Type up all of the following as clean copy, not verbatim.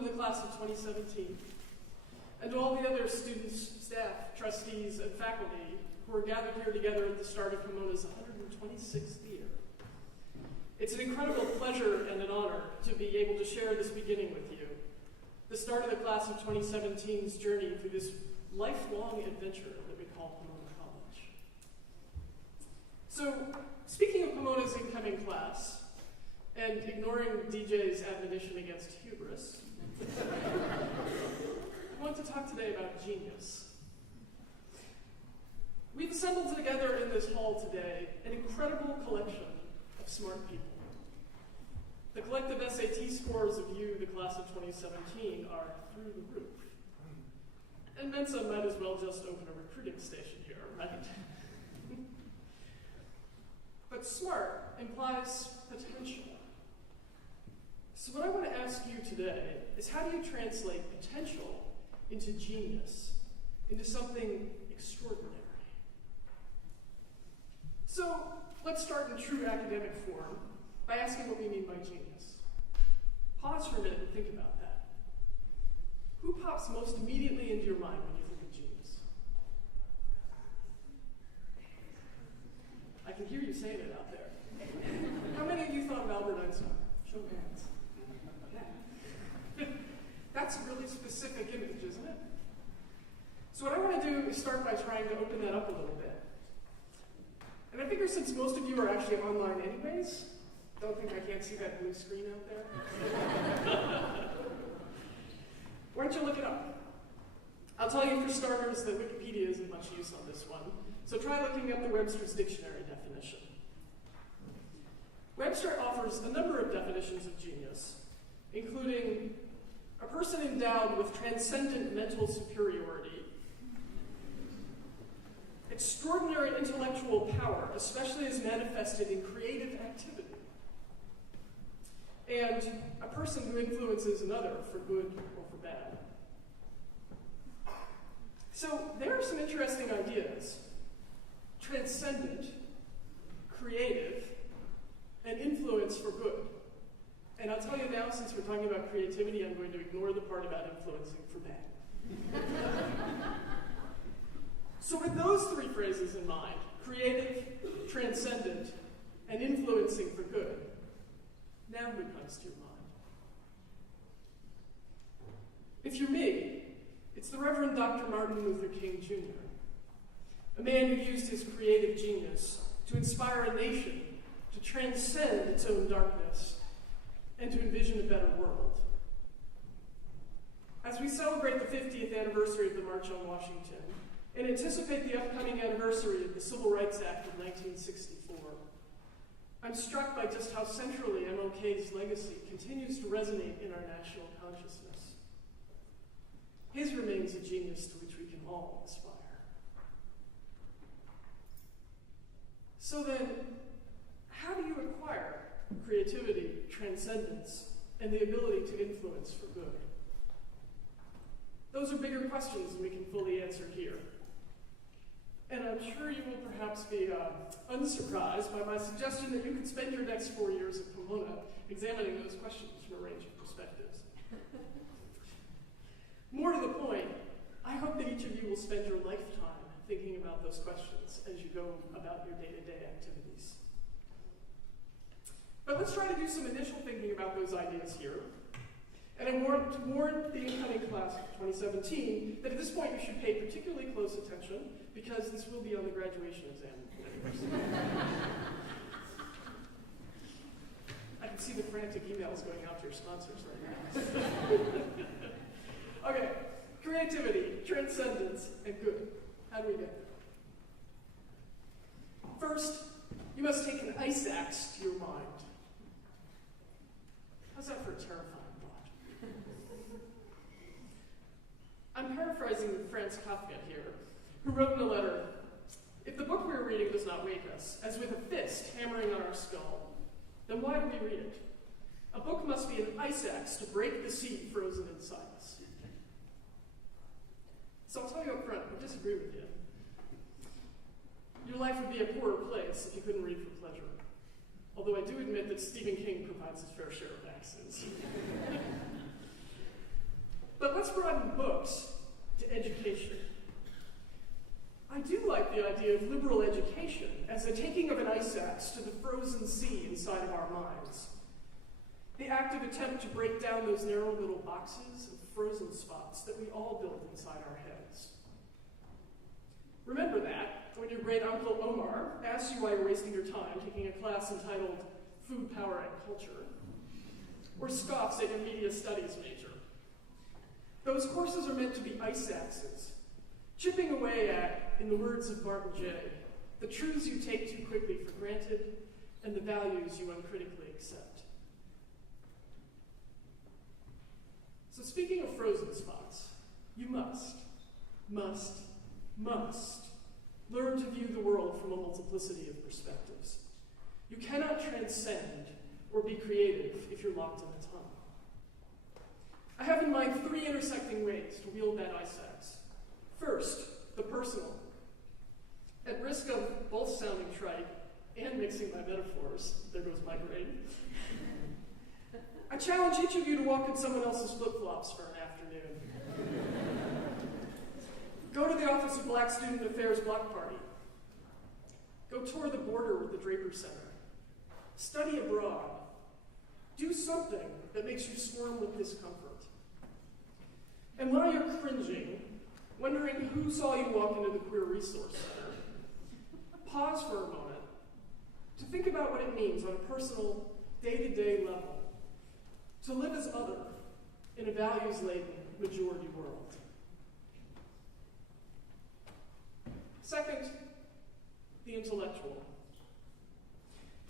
welcome to the class of 2017, and to all the other students, staff, trustees, and faculty who are gathered here together at the start of Pomona's 126th year. It's an incredible pleasure and an honor to be able to share this beginning with you, the start of the class of 2017's journey through this lifelong adventure that we call Pomona College. So, speaking of Pomona's incoming class, and ignoring DJ's admonition against hubris, I want to talk today about genius. We've assembled together in this hall today an incredible collection of smart people. The collective SAT scores of you, the class of 2017, are through the roof. And Mensa might as well just open a recruiting station here, right? But smart implies potential. So what I want to ask you today is, how do you translate potential into genius, into something extraordinary? So let's start in true academic form by asking what we mean by genius. Pause for a minute and think about that. Who pops most immediately into your mind when you think of genius? I can hear you saying it out there. How many of you thought of Albert Einstein? Show of hands. That's a really specific image, isn't it? So what I want to do is start by trying to open that up a little bit. And I figure since most of you are actually online anyways, don't think I can't see that blue screen out there. Why don't you look it up? I'll tell you for starters that Wikipedia isn't much use on this one, so try looking up the Webster's Dictionary definition. Webster offers a number of definitions of genius, including a person endowed with transcendent mental superiority, extraordinary intellectual power, especially as manifested in creative activity, and a person who influences another for good or for bad. So there are some interesting ideas: transcendent, creative, and influence for good. And I'll tell you now, since we're talking about creativity, I'm going to ignore the part about influencing for bad. So with those three phrases in mind, creative, transcendent, and influencing for good, now who comes to your mind? If you're me, it's the Reverend Dr. Martin Luther King Jr., a man who used his creative genius to inspire a nation to transcend its own darkness and to envision a better world. As we celebrate the 50th anniversary of the March on Washington and anticipate the upcoming anniversary of the Civil Rights Act of 1964, I'm struck by just how centrally MLK's legacy continues to resonate in our national consciousness. His remains a genius to which we can all aspire. So then, how do you acquire creativity, transcendence, and the ability to influence for good? Those are bigger questions than we can fully answer here. And I'm sure you will perhaps be unsurprised by my suggestion that you could spend your next 4 years at Pomona examining those questions from a range of perspectives. More to the point, I hope that each of you will spend your lifetime thinking about those questions as you go about your day-to-day activities. But let's try to do some initial thinking about those ideas here. And I want to warn the incoming class of 2017 that at this point you should pay particularly close attention, because this will be on the graduation exam. I can see the frantic emails going out to your sponsors right now. Okay, creativity, transcendence, and good. How do we get there? First, you must take an ice axe to your mind. How's that for a terrifying thought? I'm paraphrasing Franz Kafka here, who wrote in a letter, "If the book we're reading does not wake us, as with a fist hammering on our skull, then why do we read it? A book must be an ice axe to break the sea frozen inside us." So I'll tell you up front, I disagree with you. Your life would be a poorer place if you couldn't read for pleasure. Although I do admit that Stephen King provides his fair share of axes. But let's broaden books to education. I do like the idea of liberal education as the taking of an ice axe to the frozen sea inside of our minds. The active attempt to break down those narrow little boxes of frozen spots that we all build inside our heads. Remember that when your great uncle Omar asks you why you're wasting your time taking a class entitled Food, Power, and Culture, or scoffs at your media studies major. Those courses are meant to be ice axes, chipping away at, in the words of Martin Jay, the truths you take too quickly for granted and the values you uncritically accept. So speaking of frozen spots, you must learn to view the world from a multiplicity of perspectives. You cannot transcend or be creative if you're locked in a tunnel. I have in mind 3 intersecting ways to wield that ice axe. First, the personal. At risk of both sounding trite and mixing my metaphors, there goes my brain, I challenge each of you to walk in someone else's flip-flops for an afternoon. Go to the Office of Black Student Affairs block party. Go tour the border with the Draper Center. Study abroad. Do something that makes you squirm with discomfort. And while you're cringing, wondering who saw you walk into the Queer Resource Center, pause for a moment to think about what it means on a personal, day-to-day level to live as other in a values-laden majority world. Second, the intellectual.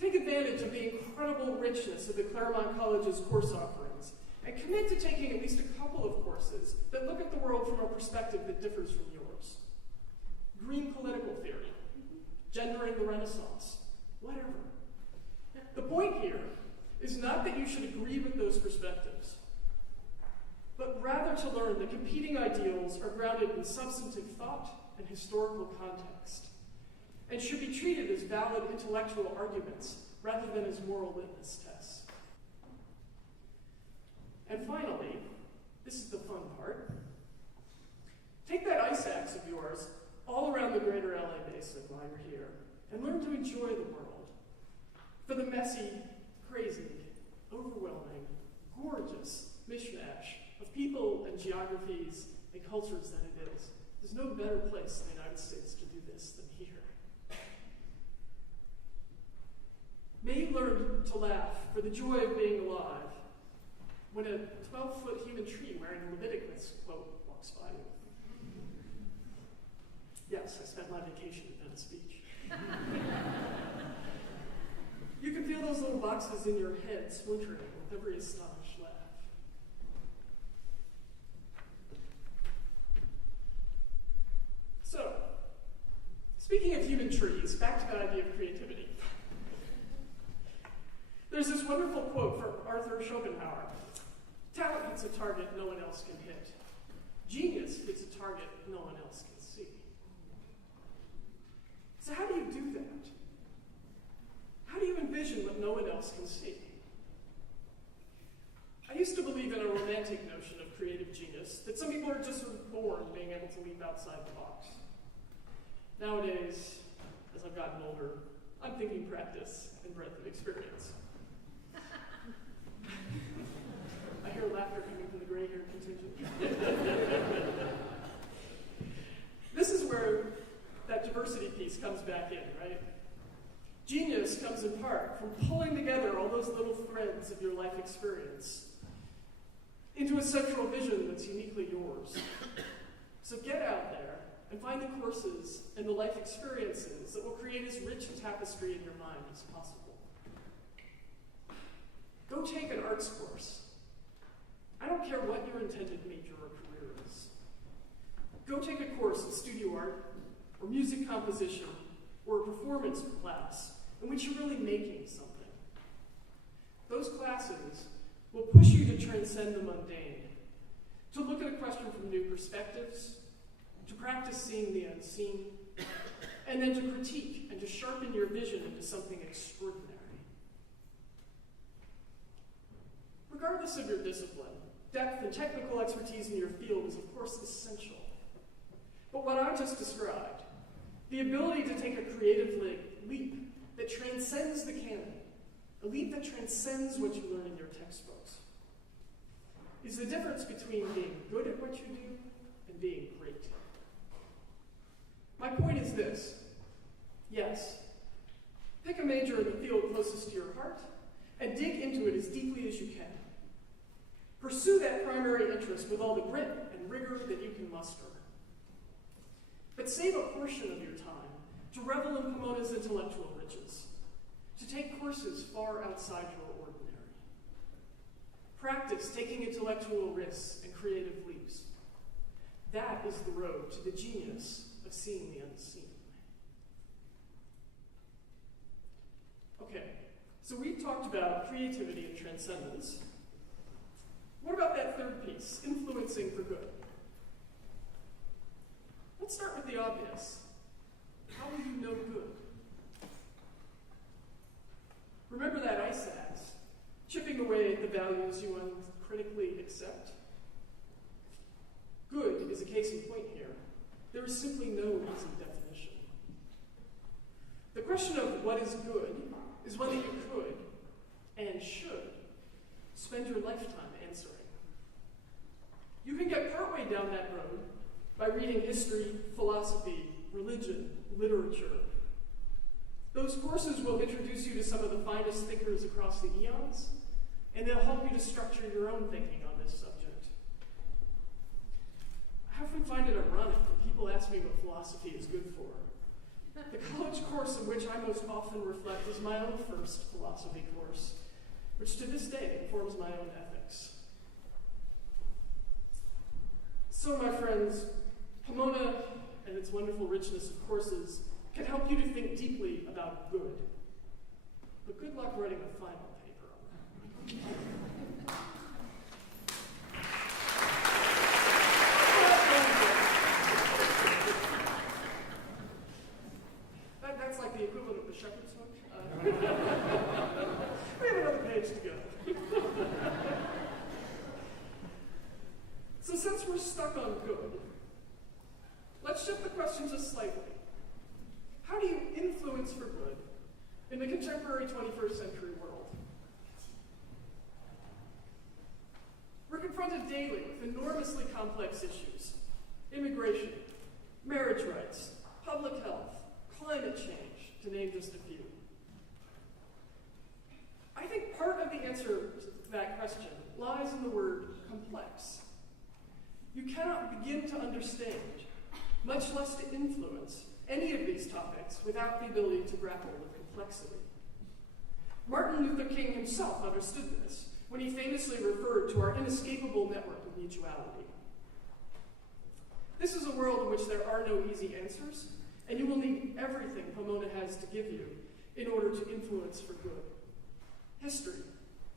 Take advantage of the incredible richness of the Claremont College's course offerings and commit to taking at least a couple of courses that look at the world from a perspective that differs from yours. Green political theory, gender in the Renaissance, whatever. The point here is not that you should agree with those perspectives, but rather to learn that competing ideals are grounded in substantive thought and historical context, and should be treated as valid intellectual arguments rather than as moral litmus tests. And finally, this is the fun part, take that ice axe of yours all around the greater LA basin while you're here, and learn to enjoy the world for the messy, crazy, overwhelming, gorgeous mishmash of people and geographies and cultures that it is. There's no better place in the United States to do this than here. May you learn to laugh for the joy of being alive when a 12-foot human tree wearing a Leviticus quote walks by you. Yes, I spent my vacation at Venice Beach. You can feel those little boxes in your head splintering with every astonished laugh. So, speaking of human trees, back to the idea of creativity. There's this wonderful quote from Arthur Schopenhauer. Talent hits a target no one else can hit. Genius hits a target no one else can see. So how do you do that? How do you envision what no one else can see? I used to believe in a romantic notion of creative genius, that some people are just sort of born being able to leap outside the box. Nowadays, as I've gotten older, I'm thinking practice and breadth of experience. I hear laughter coming from the gray-haired contingent. This is where that diversity piece comes back in, right? Genius comes in part from pulling together all those little threads of your life experience into a central vision that's uniquely yours. So get out there and find the courses and the life experiences that will create as rich a tapestry in your mind as possible. Go take an arts course. I don't care what your intended major or career is. Go take a course in studio art, or music composition, or a performance class in which you're really making something. Those classes will push you to transcend the mundane, to look at a question from new perspectives, to practice seeing the unseen, and then to critique and to sharpen your vision into something extraordinary. Regardless of your discipline, Depth and technical expertise in your field is, of course, essential. But what I just described, the ability to take a creative leap that transcends the canon, a leap that transcends what you learn in your textbooks, is the difference between being good at what you do and being great. My point is this. Yes, pick a major in the field closest to your heart and dig into it as deeply as you can. Pursue that primary interest with all the grit and rigor that you can muster. But save a portion of your time to revel in Pomona's intellectual riches, to take courses far outside your ordinary. Practice taking intellectual risks and creative leaps. That is the road to the genius of seeing the unseen. Okay, so we've talked about creativity and transcendence. What about that third piece, influencing for good? Let's start with the obvious. How will you know good? Remember that ice axe, chipping away at the values you uncritically accept? Good is a case in point here. There is simply no easy definition. The question of what is good is one that you could and should spend your lifetime answering. You can get partway down that road by reading history, philosophy, religion, literature. Those courses will introduce you to some of the finest thinkers across the eons, and they'll help you to structure your own thinking on this subject. I often find it ironic when people ask me what philosophy is good for. The college course in which I most often reflect is my own first philosophy course, which to this day informs my own ethics. So, my friends, Pomona and its wonderful richness of courses can help you to think deeply about good. But good luck writing a final paper on that. That's like the equivalent of the shepherd's hook. We have another page to go. So since we're stuck on good, let's shift the question just slightly. How do you influence for good in the contemporary 21st century world? We're confronted daily with enormously complex issues: immigration, marriage rights, public health, climate change, to name just a few. I think part of the answer to that question lies in the word complex. You cannot begin to understand, much less to influence, any of these topics without the ability to grapple with complexity. Martin Luther King himself understood this when he famously referred to our inescapable network of mutuality. This is a world in which there are no easy answers, and you will need everything Pomona has to give you in order to influence for good. History,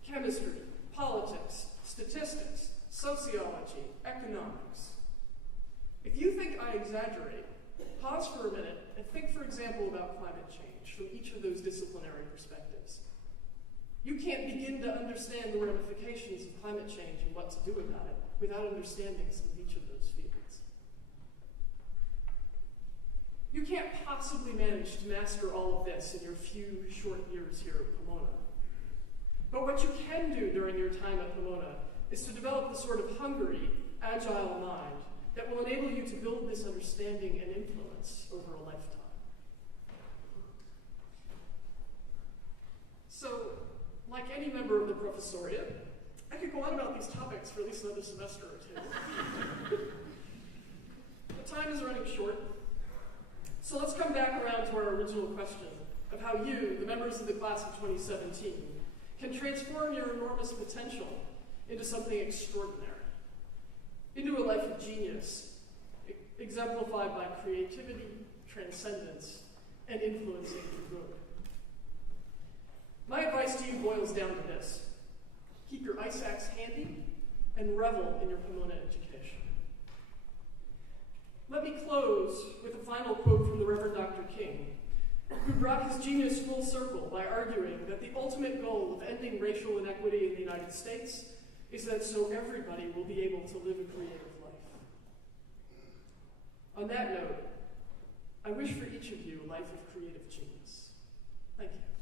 chemistry, politics, statistics, sociology, economics. If you think I exaggerate, pause for a minute and think, for example, about climate change from each of those disciplinary perspectives. You can't begin to understand the ramifications of climate change and what to do about it without understanding some of each of those fields. You can't possibly manage to master all of this in your few short years here at Pomona. But what you can do during your time at Pomona is to develop the sort of hungry, agile mind that will enable you to build this understanding and influence over a lifetime. So, like any member of the professoriate, I could go on about these topics for at least another semester or two. But time is running short. So let's come back around to our original question of how you, the members of the class of 2017, can transform your enormous potential into something extraordinary, into a life of genius, exemplified by creativity, transcendence, and influencing for good. My advice to you boils down to this: keep your ice axe handy and revel in your Pomona education. Let me close with a final quote from the Reverend Dr. King, who brought his genius full circle by arguing that the ultimate goal of ending racial inequity in the United States is that so everybody will be able to live a creative life. On that note, I wish for each of you a life of creative genius. Thank you.